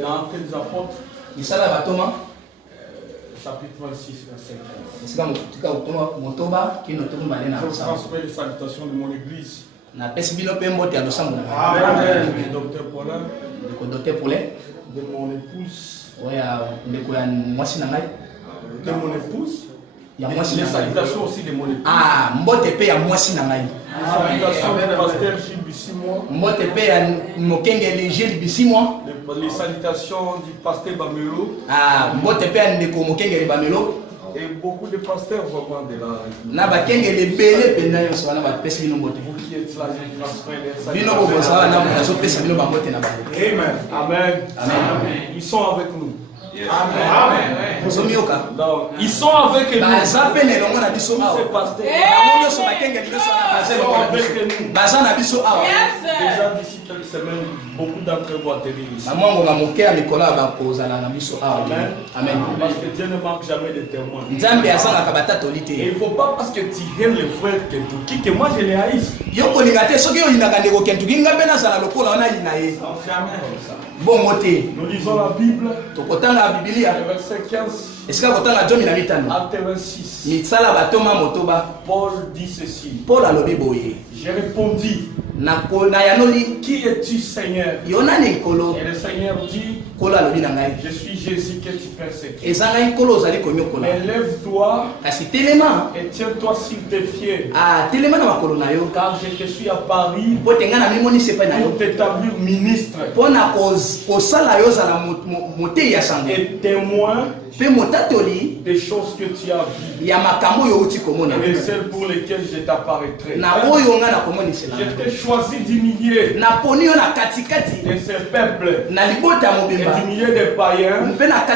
dans Actes des Apôtres, chapitre 26, verset 15. Je transmets les salutations de mon église. Amen. Docteur Paulin, de mon épouse, les salutations aussi de mon épouse. Les salutations du pasteur Gilles Bissimois. Les salutations du pasteur Bamelo. Et beaucoup de pasteurs vraiment de la. Vous qui êtes là, je transmets les salutations. Amen. Ils sont avec nous. Amen. Ils sont avec nous. Déjà d'ici quelques semaines, beaucoup d'entre vous atterrissent ici. Amen. Parce que Dieu ne manque jamais de témoins. Et il ne faut pas parce que tu aimes les frères Kentucky que moi je les haïs. Nous lisons la Bible. Verset 15. Acte 26. Paul dit ceci. J'ai répondu. Qui es-tu, Seigneur? Et le Seigneur dit, je suis Jésus que tu persécutes. Mais lève-toi et tiens-toi sur tes pieds. Car je te suis à Paris pour t'établir ministre et témoin des choses que tu as vues et celles pour lesquelles je t'apparaîtrai. Je t'ai choisi du milieu de ces peuples et du milieu des païens vers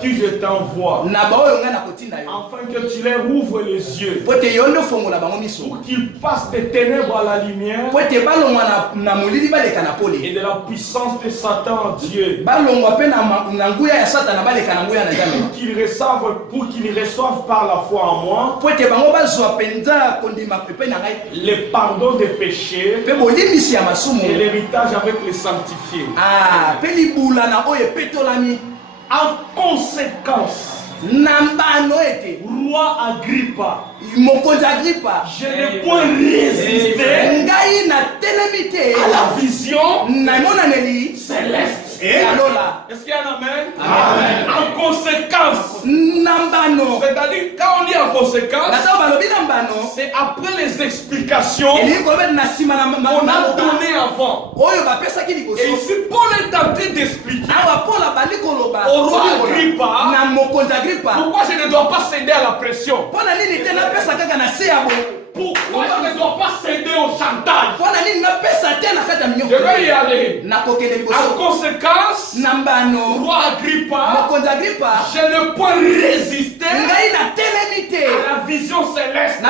qui je t'envoie, afin que tu leur ouvres les yeux pour qu'ils passent des ténèbres à la lumière et de la puissance de Satan en Dieu, pour qu'ils reçoivent par la foi en moi le pardon des péchés et l'héritage avec les sanctifiés. En conséquence, roi Agrippa, je n'ai point résisté à la vision céleste. Est-ce qu'il y a un amen? Amen. En conséquence, c'est-à-dire quand on dit en conséquence, c'est après les explications qu'on a données avant. Et ici Paul est en train d'expliquer au roi Agrippa pourquoi je ne dois pas céder à la pression. Pourquoi je ne dois pas céder au chantage? Je vais y aller. En conséquence, roi Agrippa, je ne peux résister à la vision céleste. À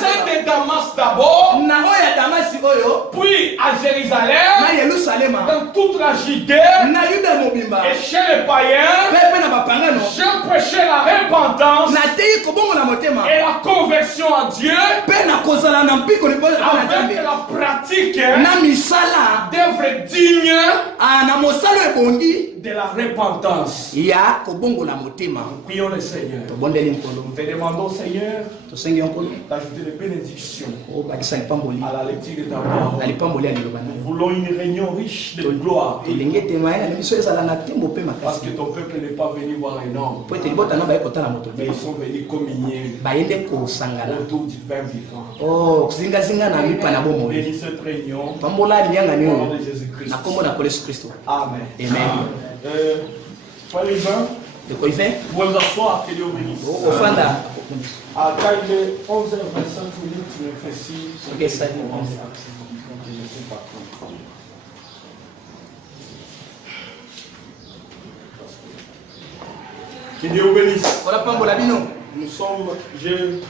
celle de Damas d'abord, puis à Jérusalem, dans toute la Judée et chez les païens, je prêchais la repentance et la conversion à Dieu avec la pratique d'œuvres dignes de la repentance. Prions le Seigneur. Nous te demandons, Seigneur, d'ajouter les bénédictions à la lecture de ta parole. Nous voulons une réunion riche de gloire. Parce que ton peuple n'est pas venu voir un homme, mais ils sont venus communier autour du Père vivant. Bénis cette réunion au nom de Jésus-Christ. Amen. Frère Yvain, vous pouvez vous asseoir, que Dieu bénisse. Quand il est 11h25, tu me fais signe. Que Dieu vous bénisse. Nous sommes, j'ai une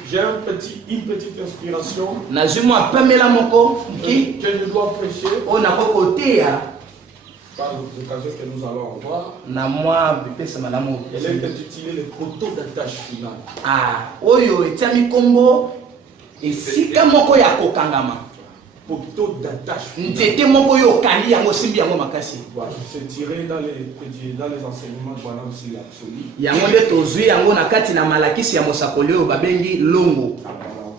petite inspiration que je dois prêcher par l'occasion que nous allons avoir. Elle est intitulée le poteau d'attache finale. poteau d'attache. Nzete moko yo kali yango simbi yango makasi. Voilà, c'est tiré dans les enseignements de Branham sur l'absolu. Yango nde tozwi yango na kati na malakisi ya mosakoli oyo babengi longo.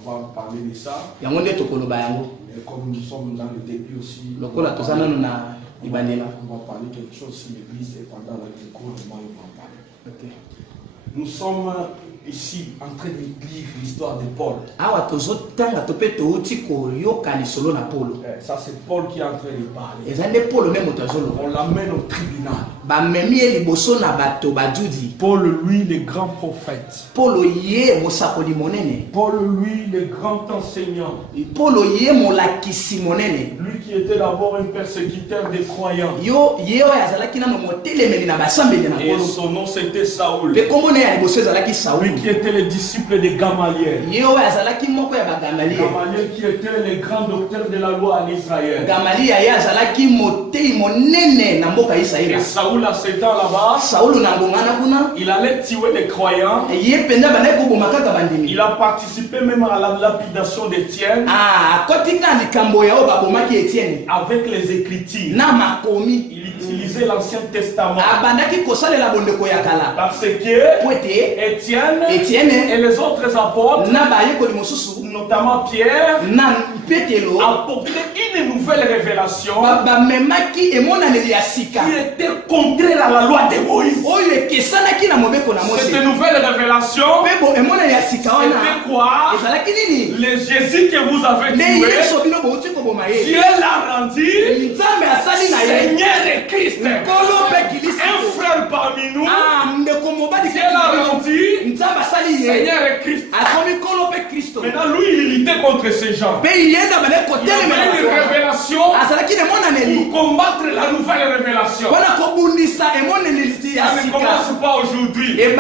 On va parler de ça. Yango nde tokoloba yango. Et comme nous sommes dans le début aussi, lokola tozana na ibandela. On va parler quelque chose sur l'église et pendant la cours de moi on va en parler. Okay. Nous sommes ici en train de lire l'histoire de Paul. Ça c'est Paul qui est en train de parler. On l'amène au tribunal. Paul lui le grand prophète. Paul lui le grand enseignant. Lui qui était d'abord un persécuteur des croyants. Et son nom c'était Saoul. Lui qui était le disciple de Gamaliel. Gamaliel qui était le grand docteur de la loi en Israël. Et Saoul à ce temps là-bas, il allait tuer des croyants. Il a participé même à la lapidation d'Étienne. Avec les Écritures. Il utilisait l'Ancien Testament. Parce que Étienne et les autres apôtres, notamment Pierre, apportaient une nouvelle révélation qui était contraire à la loi de Moïse. Cette nouvelle révélation, c'était quoi? Le Jésus que vous avez tué, Dieu l'a rendu Seigneur et Christ. Un frère parmi nous, Dieu l'a rendu Seigneur et Christ. Maintenant, lui, il luttait contre ces gens. Il y avait une révélation pour combattre la nouvelle révélation. Ça ne commence pas aujourd'hui. C'est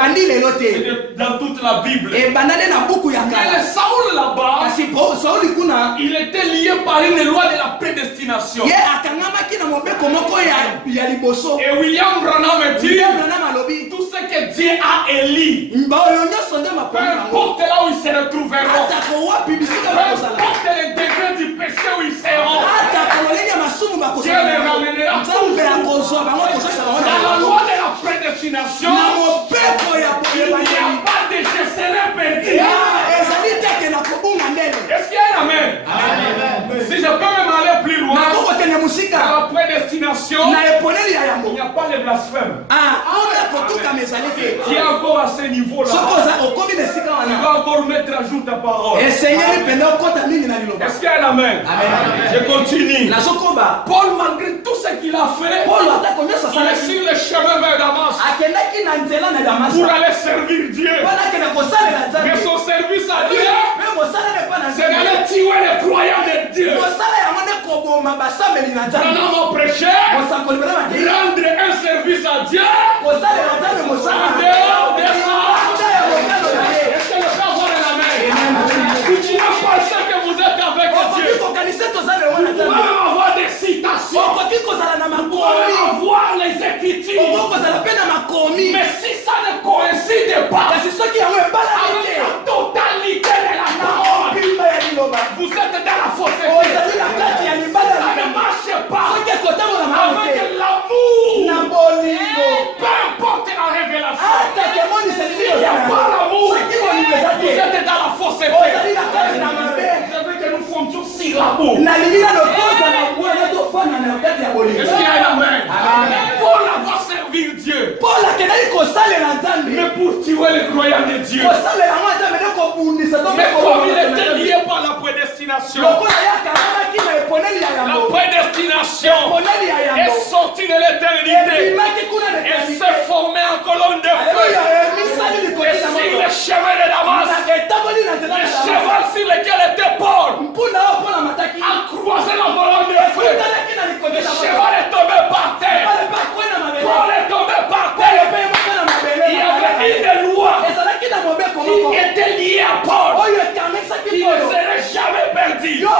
dans toute la Bible. Mais le Saoul là-bas, il était lié par une loi de la prédestination. Et William Branham dit, tout ce que Dieu a élu, peu importe là où ils se retrouveront, peu importe les degrés du péché où ils seront, Dieu les ramènera toujours dans la loi de la prédestination. Il n'y a pas de je serai perdu. Est-ce qu'il y a un amen? Si je peux même aller plus loin, dans la prédestination, il n'y a pas de blasphème. Qui est encore à ce niveau-là, tu vas encore mettre à jour ta parole. Est-ce qu'il y a un amen? Je continue. Paul, malgré tout ce qu'il a fait, il est sur le chemin vers Damas pour aller servir Dieu. Mais son service à Dieu, c'est d'aller tuer les croyants de Dieu. Maintenant, mon prêcheur, rendre un service à Dieu en dehors de ça. Est-ce que le frère voit la main? Tu n'as pas ça que vous êtes avec Dieu. Vous pouvez avoir des citations. Vous pouvez avoir les Écritures. Mais si ça ne coïncide pas avec la totalité de la parole, vous êtes dans la fausseté. Ça ne marche pas avec l'amour. Peu importe la révélation. Il n'y a pas l'amour. Vous êtes dans la fausseté. Vous savez que nous foncions sur l'amour. Est-ce qu'il y a un amen? Paul va servir Dieu. Mais pour tuer les croyants de Dieu. Mais comme il était lié par la prédestination, la prédestination est sortie de l'éternité et s'est formée en colonne de feu. Et sur le chemin de Damas, le cheval sur lequel était Paul a croisé la colonne de feu. Le cheval est tombé par terre. Paul est tombé par terre. Il y avait une loi qui était liée à Paul, qui ne serait jamais perdue. Moi,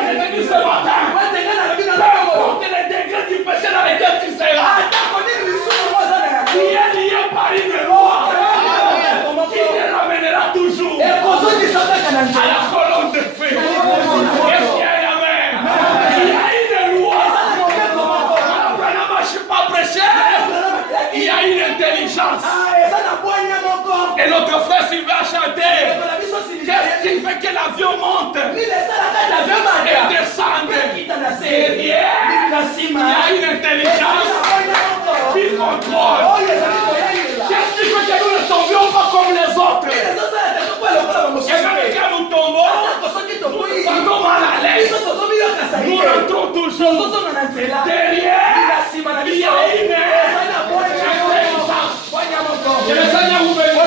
je te dis ce matin, peu importe les degrés du péché dans lesquels tu seras, qui est lié par une loi qui te ramènera toujours à la colonne de feu. Est-ce qu'il y a Et notre frère Sylvain a chanté. Qu'est-ce qui fait que l'avion monte et descende? Derrière, il y a une intelligence qui contrôle. Qu'est-ce qui fait que nous ne tombions pas comme les autres? Et même quand nous tombons, nous sommes mal à l'aise. Nous rentrons toujours. Derrière, il y a une intelligence. Que le Seigneur vous bénisse.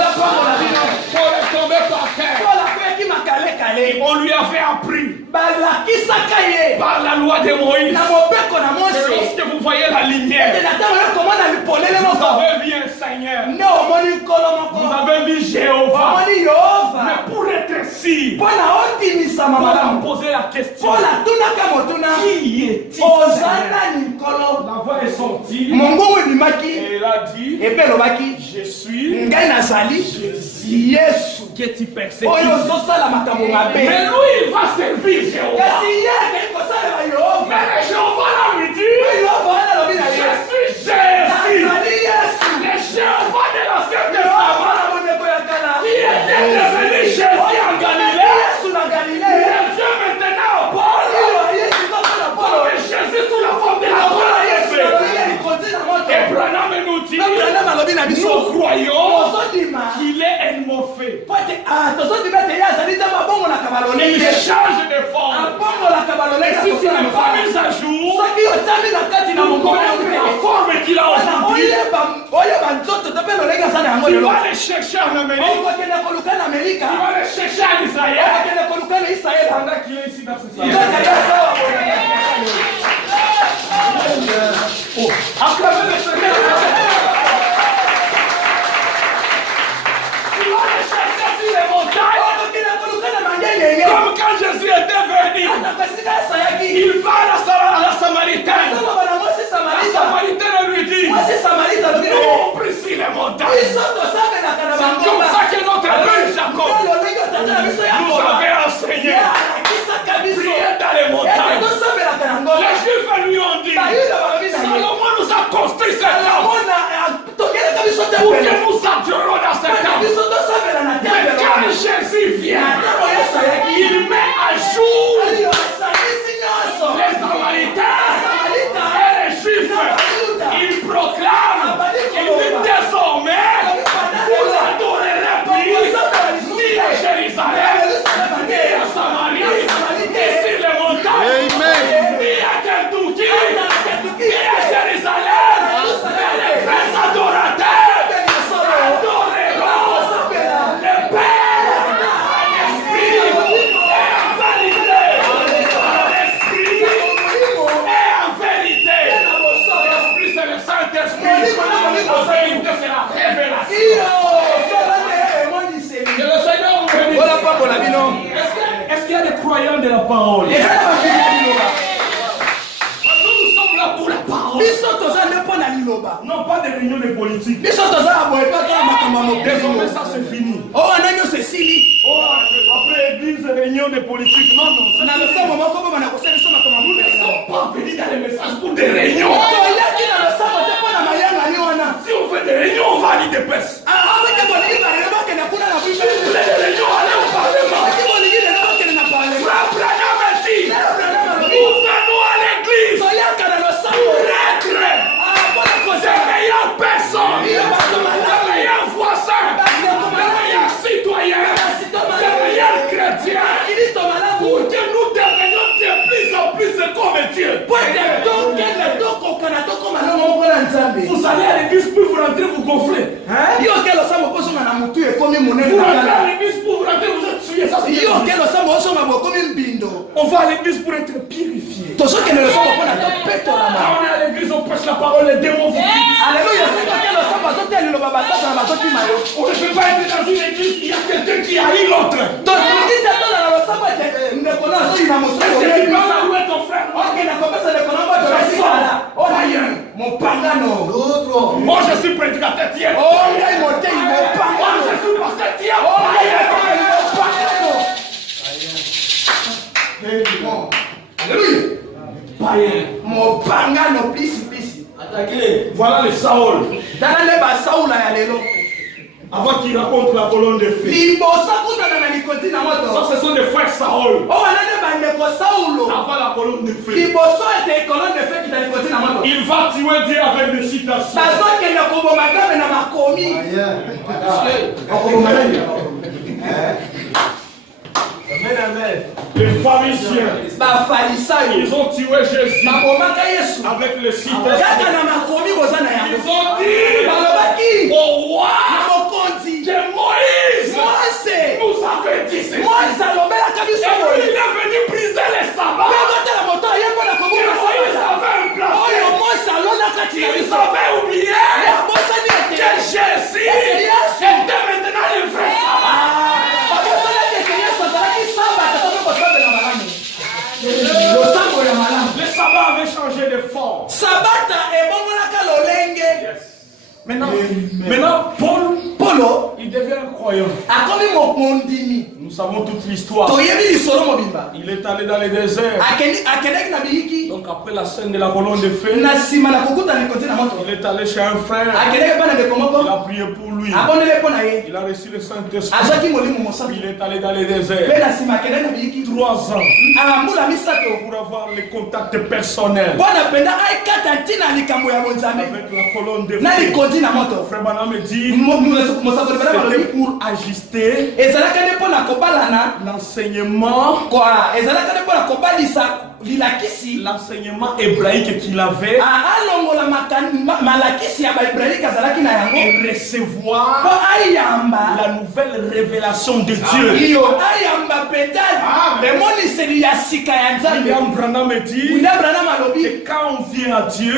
Pour tomber par terre. On lui avait appris par la loi de Moïse. Lorsque vous voyez la lumière, vous avez vu un Seigneur. Vous avez vu Jéhovah. Mais pour être sûr, pour poser la question, qui est-il? La voix est sortie. Et elle a dit, je suis Jésus que tu persécutes. Mais lui, il va servir Jéhovah. Mais le Jéhovah l'a lui dit, je suis Jésus. Le Jéhovah de l'Ancien Testament, qui était devenu Jésus en Galilée, il revient maintenant au Paul. Mais Jésus sous la forme de la promesse. Et Branham nous dit, nous croyons qu'il est morphé. Il change de forme. Et si tu n'es pas mis à jour, nous connaissons la forme qu'il a aujourd'hui. Tu vas aller chercher en Amérique. Tu vas aller chercher en Israël. Pendant qu'il est ici dans ce salon. Acclamez le Seigneur. Comme quand Jésus était venu, il va à la Samaritaine. La Samaritaine lui dit, nous on prie sur les montagnes. C'est comme ça que notre père Jacob nous avait enseigné. Prier dans les montagnes. Les Juifs lui ont dit, Salomon nous a construit cette table pour que nous adorons dans cette table. Mais quand Jésus vient, il met à jour les Samaritains et les Juifs. Il proclame, il dit désormais, vous n'adorerez plus ni à Jérusalem, ni à Samarie, ni sur les montagnes, ni à Kentucky, ni à Jérusalem. Mais les vrais adorateurs adoreront le Père en esprit et en vérité. L'esprit et en vérité. L'esprit c'est le Saint-Esprit. La vérité c'est la révélation. Que le Seigneur vous bénisse. Est-ce qu'il y a des croyants de la parole? Nous sommes là pour la parole. Non pas des réunions de politique. Désormais ça c'est fini. Après église, réunion de politique. Non, non. Nous ne sommes pas venus dans les messages pour des réunions. Si on fait des réunions, on va aller des pèses. Si vous voulez des réunions, allez au Parlement. Frère Branham a dit, nous venons à l'église pour être des meilleures personnes, des meilleurs voisins, des meilleurs citoyens, des meilleurs chrétiens, pour que nous devenions de plus en plus comme Dieu. Vous allez à l'église pour vous rentrer, vous gonfler. Vous rentrez à l'église pour vous rentrer, vous êtes souillés. On va à l'église pour être purifié. On est à l'église, on prêche la parole, les démons vous quittent. On ne peut pas être dans une église, il y a quelqu'un qui haït l'autre. Est-ce que tu penses où est ton frère? Mon pagano. Moi je suis prédicateur tiers. Moi je suis pasteur tiers. Alléluia. Mon pagano, please. Voilà le Saoul. Avant qu'il raconte la colonne de feu. Ça, ce sont des frères Saoul. Avant la colonne de feu. Il va tuer Dieu avec des citations. Les pharisiens, ils ont tué Jésus avec les citations. Ils ont dit au roi que Moïse nous avait dit ceci. Et lui, il est venu briser les sabbats. Moïse avait un plan. Ils avaient oublié que Jésus était maintenant le vrai sabbat. Le sabbat avait changé de forme. Maintenant, Paul, il devient un croyant. Nous savons toute l'histoire. Il est allé dans le désert. Donc après la scène de la colonne de feu, il est allé chez un frère. Il a prié pour lui. Il a reçu le Saint-Esprit. Il est allé dans le désert. 3 ans pour avoir les contacts personnels avec la colonne de feu. Frère Branham me dit c'était pour ajuster l'enseignement hébraïque qu'il avait et recevoir la nouvelle révélation de Dieu. William Branham me dit que quand on vient à Dieu,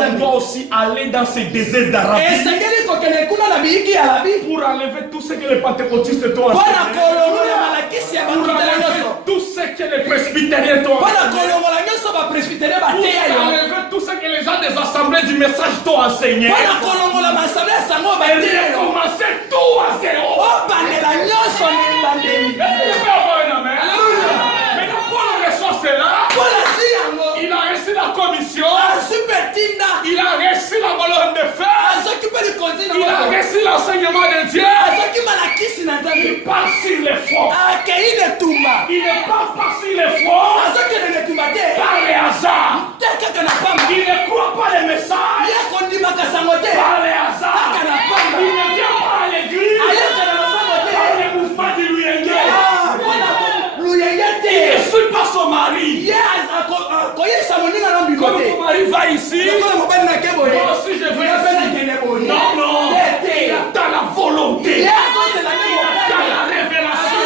on doit aussi aller dans ces déserts d'Arabie pour enlever tout ce que les pentecôtistes t'ont enseigné, pour enlever tout ce que les presbytériens t'ont enseigné, pour enlever tout ce que les gens des assemblées du message t'ont enseigné, et recommencer tout à zéro. Maintenant, Paul reçoit cela. Il a reçu la commission. Il a reçu la colonne de feu. Il a reçu l'enseignement de Dieu. Il part sur les fonds. Il ne part pas sur les fonds par les hasards. Il ne croit pas les messages par les hasards. Il ne vient pas à l'église par les mouvements du Luyenge. Il ne suit pas son mari. Quand ton mari va ici, moi aussi je vais ici. Non, il attend la volonté. Il attend la révélation.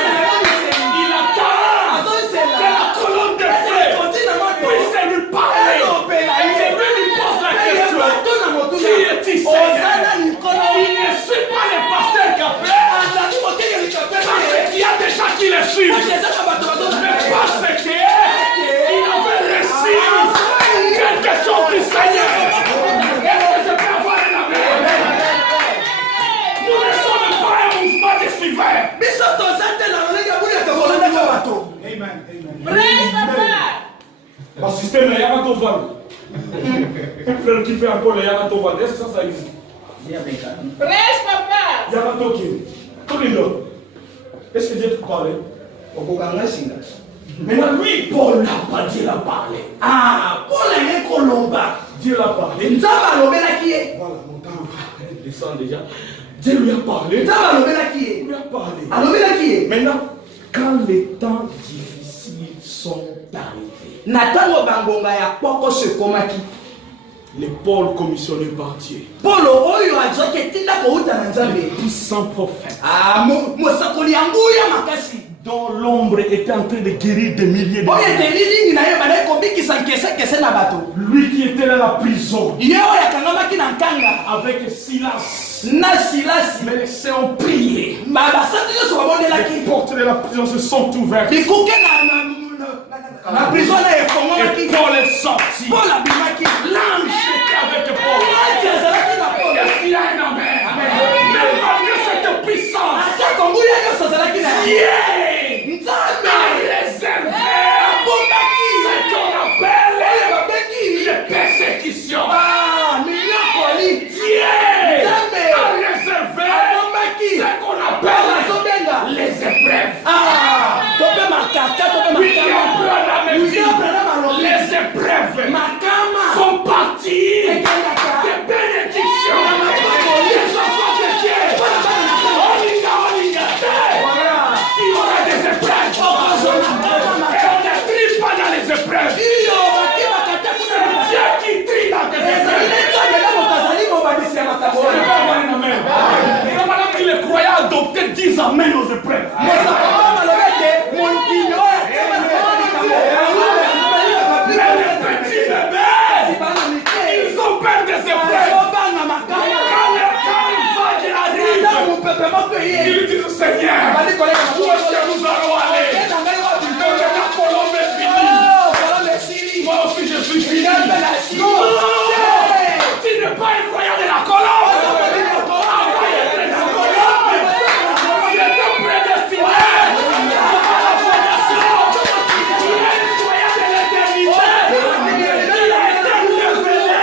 Il attend que la colonne de feu puisse lui parler. Et que lui pose la question: qui est-il, Seigneur? Il ne suit pas les pasteurs capés, parce qu'il y a des gens qui les suivent. Mais parce qu'il avait reçu quelque chose du Seigneur. Est-ce que je peux avoir un amen? Nous ne sommes pas un mouvement de suiveurs. Amen. Mon système est Yamatovan. Un frère qui fait encore le Yamatovan, est-ce que ça existe? Prêche, papa. Yamatoki. Tout le monde. Est-ce que Dieu te parlait? Maintenant, lui, Paul n'a pas Dieu l'a parlé. Dieu l'a parlé. Voilà, mon temps descend déjà. Dieu lui a parlé. Il lui a parlé. Maintenant, quand les temps difficiles sont arrivés, les Paul commissionnés par Dieu, les puissants prophètes, dont l'ombre était en train de guérir des milliers de gens. Lui qui était dans la prison avec Silas. Mais les saints ont prié. Les portes de la prison se sont ouvertes. Et Paul est sorti. L'ange était avec Paul. Est-ce qu'il y a un amen? Mais malgré cette puissance, Dieu a réservé ce qu'on appelle les persécutions. Dieu a réservé qu'ils amènent aux épreuves. Les petits bébés, ils ont peur des épreuves. Ils disent Seigneur, où est-ce que nous allons aller? La colombe est finie. Moi aussi je suis fini. Non, tu n'es pas un croyant de la colombe. Tu étais prédestiné à la fondation. Tu es un croyant de l'éternité. Il a été révélé à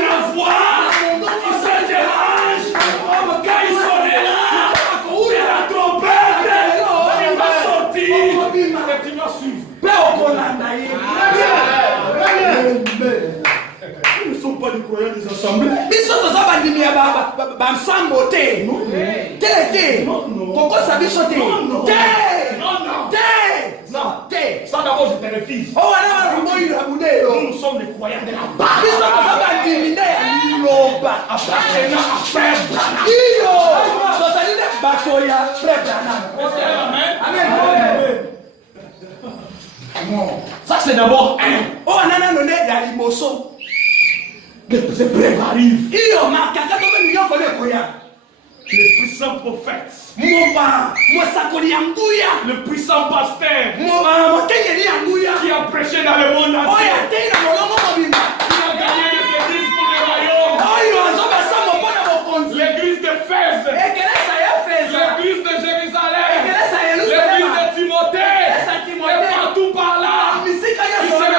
la voix qui se dérange quand ils sont là. Et la trompette, il va sortir et tu vas suivre. Nous ne sommes pas des croyants des assemblées. Non. Ça d'abord je te refuse. Nous sommes des croyants de la base. Appartenant à Frère Branham. Ça c'est d'abord un. Les épreuves arrivent. Les puissants prophètes. Le puissant pasteur qui a prêché dans le monde entier. Qui a gagné des églises pour le royaume. L'église d'Éphèse. L'église de Jérusalem. L'église de Timothée. Et partout par là. Il se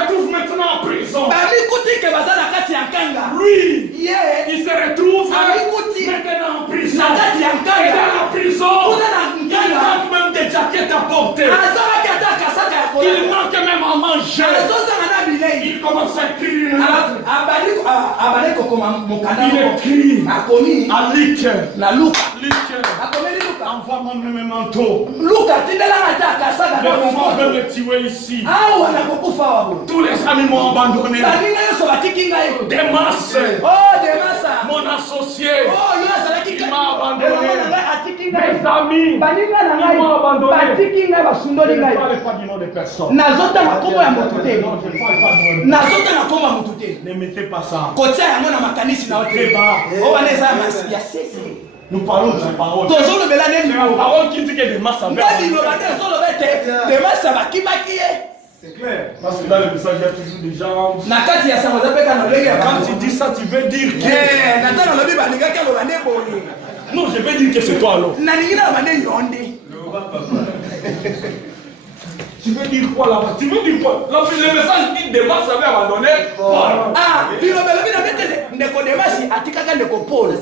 retrouve maintenant en prison. Lui, il se retrouve maintenant en prison. Et dans la prison, il manque même des jaquettes à porter. Il manque même à manger. Il commence à écrire. Il écrit à Luc. Envoie-moi même un manteau. Les femmes veulent me tuer ici. Tous les amis m'ont abandonné. Demas, mon associé, il m'a abandonné. Mes amis, ils m'ont abandonné. Je ne parle pas du nom de personne. Ne mettez pas ça. Nous parlons de la parole. C'est la parole qui dit que Demas avait. C'est clair. Parce que dans le message, il y a toujours des gens. Quand tu dis ça, tu veux dire que. Non, je vais dire que c'est toi alors. Tu veux dire quoi là-bas? Tu veux dire quoi? Le message dit Demas avait abandonné Paul.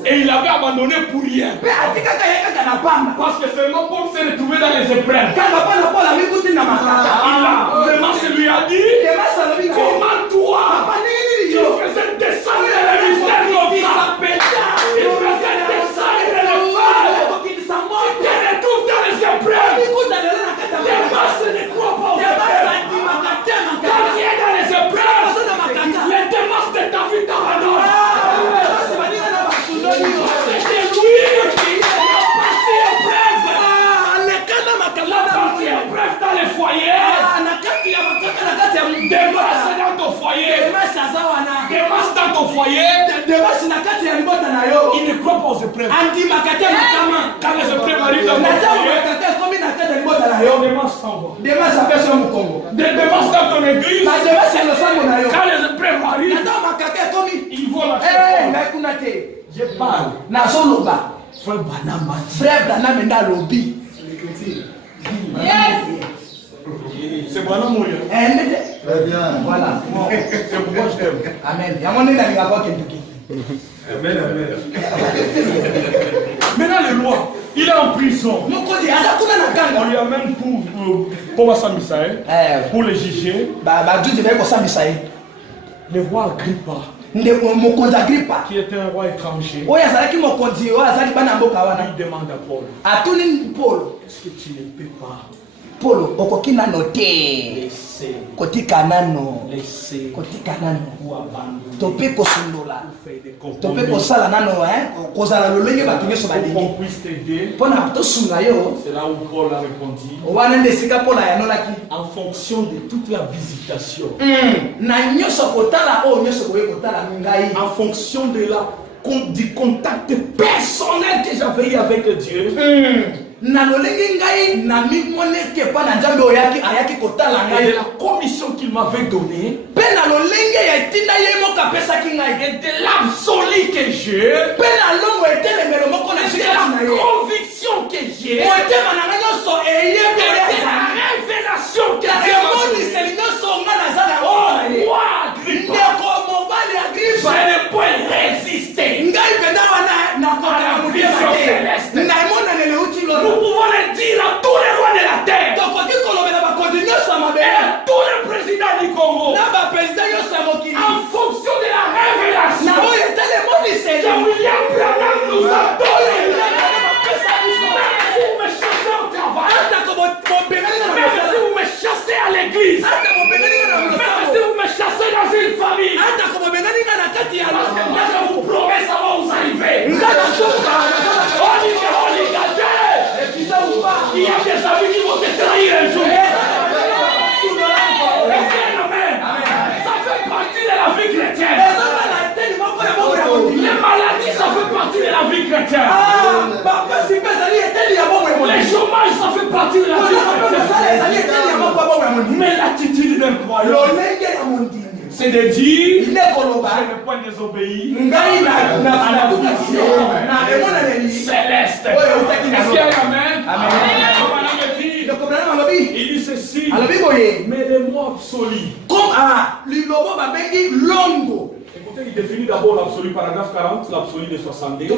Et il avait abandonné pour rien. Parce que seulement Paul s'est retrouvé dans les épreuves. Demas lui a dit, comment toi, tu faisais descendre le mystère comme ça. Il faisait descendre le feu. Tu te retrouves dans les épreuves. Demas ne croit pas aux épreuves. Quand tu es dans les épreuves, les Demas de ta vie t'abandonnent. C'était lui qui a passé épreuve. La partie épreuve dans les foyers. Demas dans ton foyer. Demas dans ton foyer. Il ne croit pas aux épreuves. Quand les épreuves arrivent dans ton foyer, Demas s'en va. Demas dans ton église. Quand les épreuves arrivent, il voit la chose. Je parle. Frère Branham est dans lobby. C'est Branham ou rien? Très bien. Voilà. C'est pourquoi je t'aime. Amen. Maintenant le roi, il est en prison. On lui amène pour Misaël, pour le juger. Le roi Agrippa, qui était un roi étranger, il demande à Paul, est-ce que tu ne peux pas Polo okokina note. Kotika nano. Kotika nano. Tope kosundola. Tope kosala nano kozala lolenge batunyeso balingi. Pour qu'on puisse t'aider. Pona tosunga yo. C'est là où Paul a répondu. Wana ndesika Paul ayanola ki. En fonction de toute la visitation. Na nyoso kotala o nyoso koye kotala ngai. En fonction de du contact personnel que j'avais eu avec Dieu. Na lolenge ngai na mimone ke pa na nzambe oyaki ayaki kotala Et ngai. de la commission qu'il m'avait donnée. Pe na lolenge ya etinda ye moko apesaki ngai. Et de l'absolu que j'ai. Pe na longo etelemelo moko na Et de la conviction que j'ai. motema na ngai nyonso eyebe Et de la révélation que na Dieu m'a donnée. emoniseli nyonso nga naza na Moi, Agrippa, ndeko mobali Agripa je ne peux résister. ngai mpena wana nakokela motema te na emonanele uti Nous lolo pouvons le dire à tous les rois de la terre. tokoki kolobela bakonzi nyonso ya Et mabele à tous les présidents du Congo. na bapresident nyonso ya mokili En fonction de la na révélation oyo etala emoniseli que William Branham nous a donnée. bapesa biso Même si vous me chassez au travail, atako bobengani na même si mosala vous me chassez à l'église, atako bobengani na même si mosala vous me chassez dans une famille, atako bobengani na kati ya parce que moi je vous promets ça va vous arriver. ngatosuka Il y a des amis qui vont te trahir un jour. Amen. Ça fait partie de la vie chrétienne. Les maladies, ça fait partie de la vie chrétienne. Les chômages, ça fait partie de la vie chrétienne. Mais l'attitude d'un croyant, c'est de dire, je ne point désobéir à la vision céleste. Est-ce qu'il y a un amen? Il dit ceci, mais les mots absolus. Écoutez, il définit d'abord l'absolu, paragraphe 40, l'absolu de 62. Il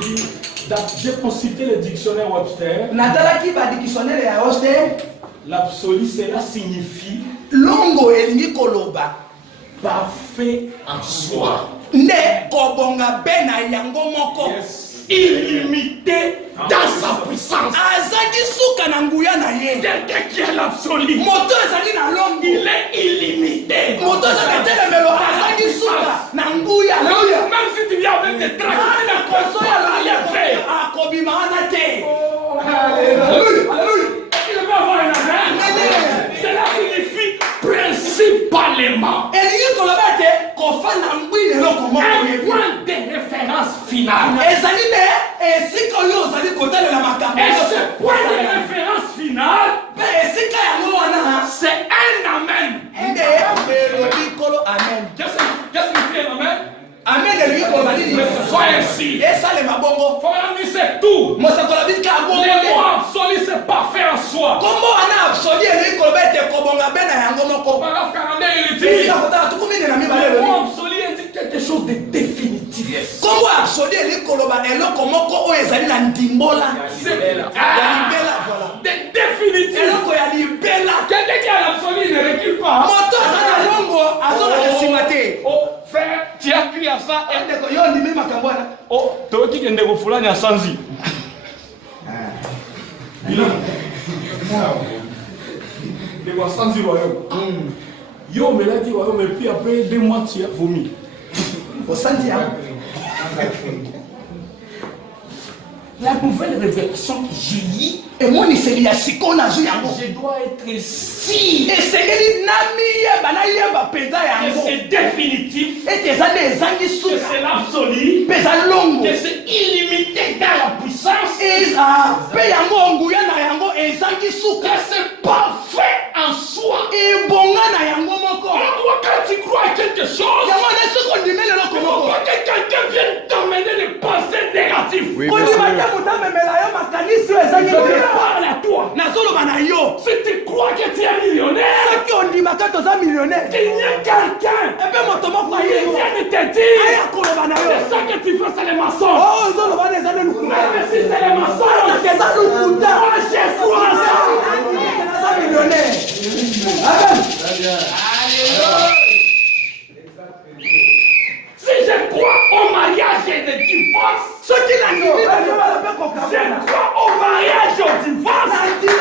dit, j'ai consulté le dictionnaire Webster. L'absolu, cela signifie longo elingi koloba parfait en soi. nde kobonga be na yango moko Illimité dans sa puissance. azaki suka na nguya na ye Quelqu'un qui est l'absolu, moto ezali na longo il est illimité. moto ezali etelemelo azaki suka na nguya Même si tu viens avec des tracts, ana koso ya faire. akobima wana te Il veut avoir un amen. Cela signifie principalement elingi koloba te kofa na ngwi leloko un moko point de référence final. ezali ne esika oyo ozali kotalela makambo Et ce point de référence final, mpe esika yango wana c'est un amen. nde elobi kolo amen Qu'est-ce que signifie un amen? amen elingi koloba nini Mais ce soit ainsi. esalema bongo Faut dire c'est tout. mosakola bika bongo Les mots absolus, c'est parfait en soi. kombo wana absoli elingi koloba ete kobonga be na yango moko Paragraphe 42, il dit, esika kotala tukumine na mibale le elobi mot absolu indique quelque chose de définitif. kombo absoli elingi koloba eloko moko oyo ezali na ndimbola ya libela voila De définitif. eloko ya libela Quelqu'un qui a l'absolu, il ne recule pas. moto aza na longo azolaka nsima te Oh, frère, tu as crié à ça. ndeko yo ndimi makambo wana Oh, toki kende ko fulani ya sanzi. Ndeko ya sanzi royo. Yo meladi royo, mais puis après 2 mois tu as vomi. osanzi yango La nouvelle révélation que j'ai eue, emoniseli ya sikoyo nazwi yango je dois être si esengeli namiyeba nayeba mpenza que yango c'est définitif, ete eza nde ezangi que suka c'est l'absolu, mpe eza longo que c'est illimité dans la puissance, mpe yango nguya na yango ezangi suka que c'est parfait en soi. ebonga na yango moko Alors, quand tu crois à quelque chose, yango nde soki ondimi eloko il ne faut moko pas que quelqu'un vienne t'emmener des pensées négatives. kondima te moto amemela yo makanisi oyo ezangi Je nguya parle à toi. nazoloba na yo Si tu crois que tu es millionnaire, soki ondimaka toza millionnaire qu'il y a quelqu'un epe moto moko qui aye vient de te dire aya koloba na yo que ça que tu fais, c'est les mensonges. oyo ozoloba na eza nde lukuta Même si c'est les mensonges, atake eza lukuta moi je crois à ça. naza millionnaire amen Si je crois au mariage et au divorce, soki nandimi na yo bala mpe je kokabana crois au mariage et au divorce, nandimi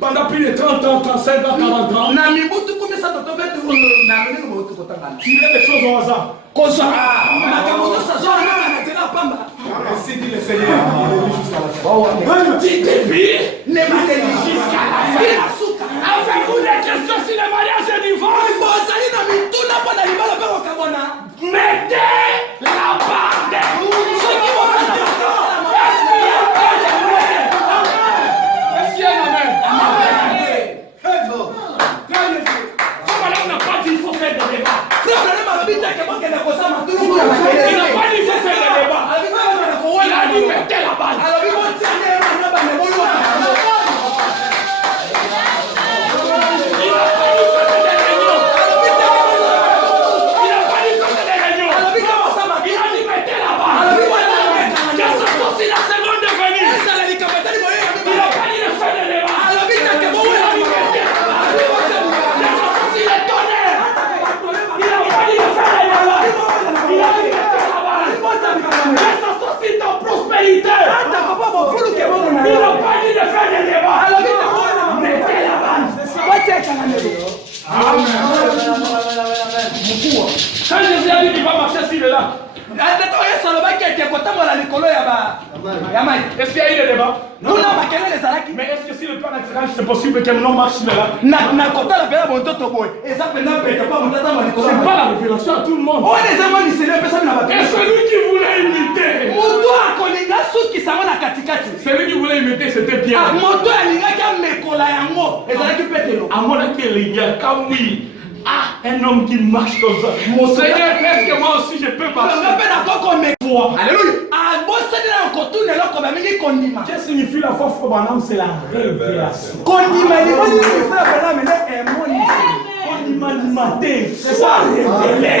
Pendant plus de 30 ans, 35 ans, 40 ans. Tirer des choses au hasard. Ainsi dit le Seigneur. Petit débit. Jusqu'à la fin. Avez-vous des questions sur le mariage et le divorce? Mettez la barre des roues. Est-ce qu'il y a un amen? Madame n'a pas dit qu'il faut faire des débats. Il n'a pas dit qu'il faut faire des débats. Il a dit mettez la barre. Quand Jésus a dit qu'il va marcher s'il est là, est-ce qu'il y a eu des débats? Non. Mais est-ce que si le plan naturel c'est possible qu'un homme marche là? C'est pas la révélation à tout le monde. Et celui qui voulait imiter, celui qui voulait imiter, c'était bien. À mon avis, un homme qui marche comme ça. Mon Seigneur, est-ce que moi aussi je peux marcher? Alléluia. Qu'est-ce que signifie la foi? C'est la révélation. C'est ça, révélé.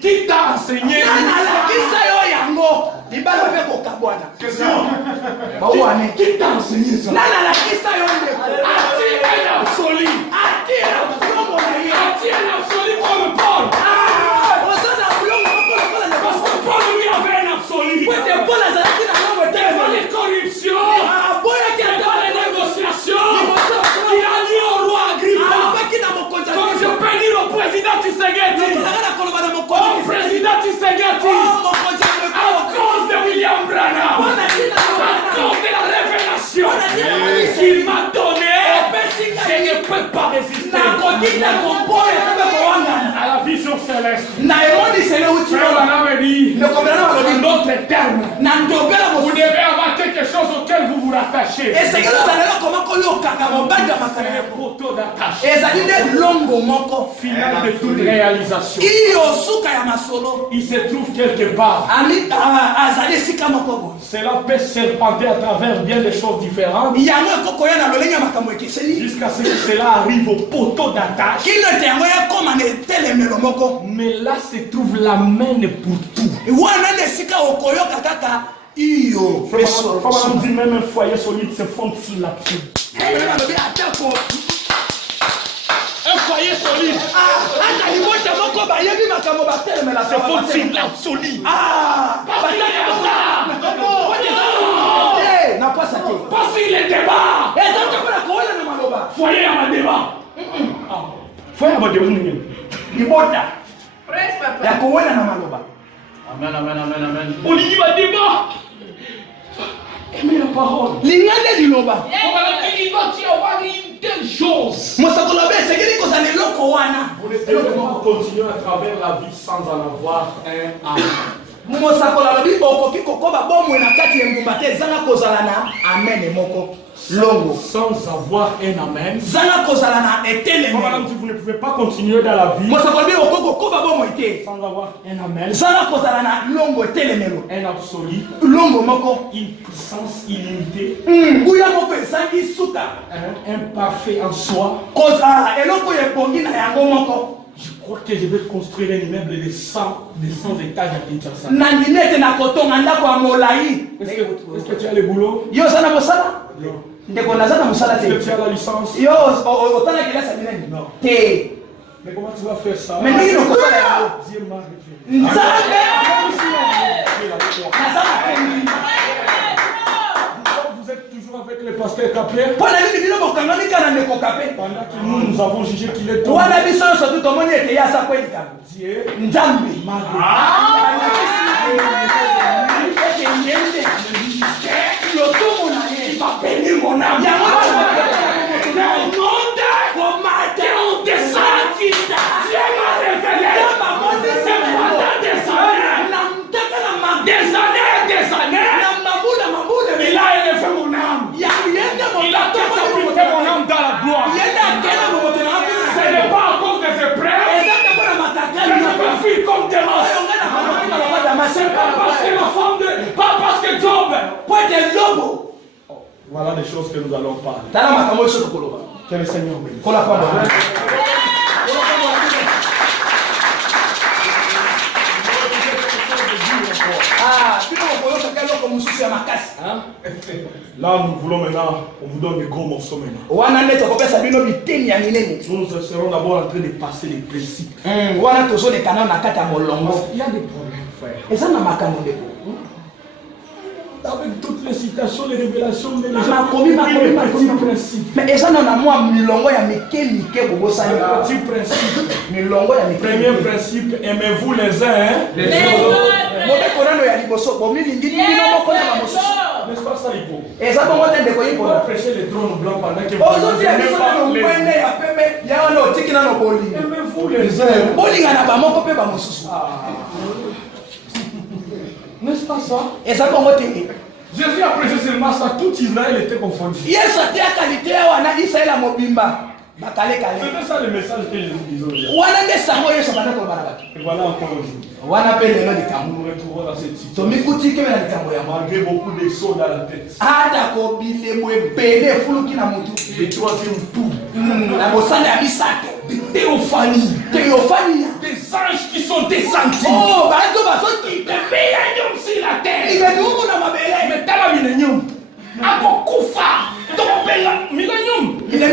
Qui t'a enseigné? Question. Qui t'a enseigné ça? Attire un absolu. Attire un absolu comme Paul. Parce que Paul lui avait un absolu. Devant les corruptions, devant les négociations, il a dit au roi Agrippa, comme je peux dire au président Tshisekedi, au président Tshisekedi, à cause de William Branham, à cause de la révélation qu'il m'a donnée, je ne peux pas résister à la vision céleste. Frère Branham me dit, en d'autres termes, vous devez avoir quelque chose auquel vous vous rattachez. Un poteau d'attache. Final de toute réalisation. Il se trouve quelque part. Cela peut serpenter à travers bien des choses différentes. Jusqu'à ce que cela arrive au poteau d'attache. Mais là se trouve la main pour tout. Frère, dit même un foyer solide se fonde sur l'absolu. Un foyer solide. Se fonde sur l'absolu. Pas sur les débats. Foyer à ma débat. Foyer à ma débat. Presse, papa. Amen, amen, amen, amen. On y va débat. Aimez la parole. Il doit y avoir une telle chose. Vous ne devez pas continuer à travers la vie sans en avoir un amen. Sans avoir un amen. Madame, vous ne pouvez pas continuer dans la vie sans avoir un amen, un absolu, une puissance illimitée, un parfait en soi. Je crois que je vais construire un immeuble de 100 étages à Kinshasa. Est-ce que tu as le boulot? Non. ndeko nazana musala te. Tu as la licence? Yo autant que là ça vient. Non. Te. Mais comment tu vas faire ça? Mais nini no kosala yango? Dieu m'a révélé. Nzambe. Vous êtes toujours avec le pasteur Capé? Pendant que nous avons jugé qu'il est tombé. Dieu m'a révélé. Mon âme. Il a élevé mon âme. Il a catapulté mon âme dans la gloire. Ce n'est pas à cause des épreuves que je me fuis comme des monstres. Pas parce que Job. Voilà des choses que nous allons parler. Que le Seigneur bénisse. Là, nous voulons maintenant, on vous donne des gros morceaux maintenant. Nous serons d'abord en train de passer les principes. Il y a des problèmes, frère. Avec toutes les citations, les révélations, les principes. Mais ça n'a pas moi milongo ya mike Petit principe. Premier principe, aimez-vous les uns les autres. N'est-ce pas ça, Hippo? On va prêcher les trônes blancs pendant que vous aimez-vous les uns. N'est-ce pas ça? Jésus a prêché seulement ça, tout Israël était confondu. C'était ça le message que Jésus disait. Et voilà encore aujourd'hui. Nous nous retrouvons dans cette situation. Malgré beaucoup de sauts dans la tête. Le troisième tour. Des anges qui sont descendus. Sur la terre. Mais t'as la millénium. Apokufa. Millénium. Qu'est-ce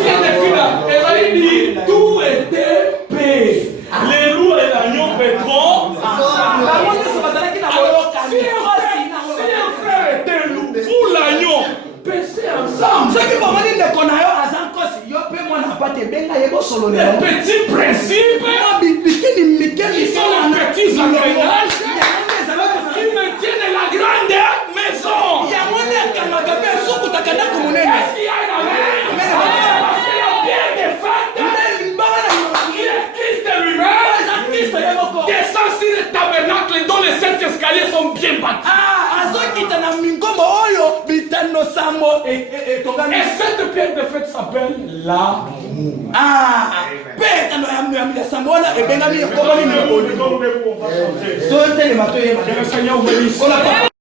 qui était écrit là? Elle a dit tout était paix. Les loups et l'agneau pétront. Si un frère était loup, vous l'agneau, paissez ensemble. Les petits principes qui sont les petits engrenages qui maintiennent la grande maison. Est-ce qu'il y a une amen? Parce qu'il y a bien des fêtes. Christ lui-même descend sur le tabernacle dont les 7 escaliers sont bien bâtis. Et cette pierre de fête s'appelle l'amour. Que le Seigneur bénisse.